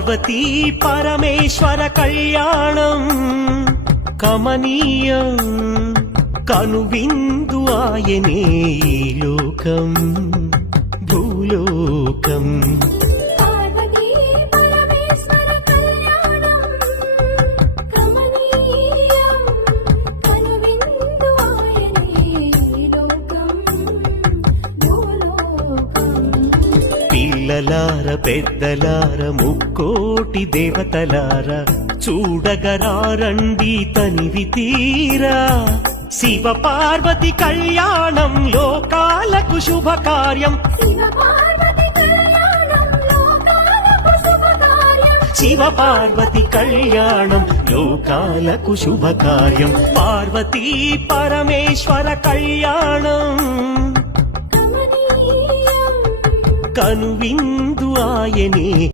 పార్వతీ పరమేశ్వర కళ్యాణం కమనీయం కనువిందు ఆయనే ఈ లోకం భూలోకం పిల్లలార పెద్దలార ముక్కోటి దేవతలార చూడగరారండి తనివి తీరా శివ పార్వతి కళ్యాణం లోకాలకు శుభకార్యం శివ పార్వతి కళ్యాణం లోకాలకు శుభకార్యం పార్వతీ పరమేశ్వర కళ్యాణం కనువిందు ఆయనే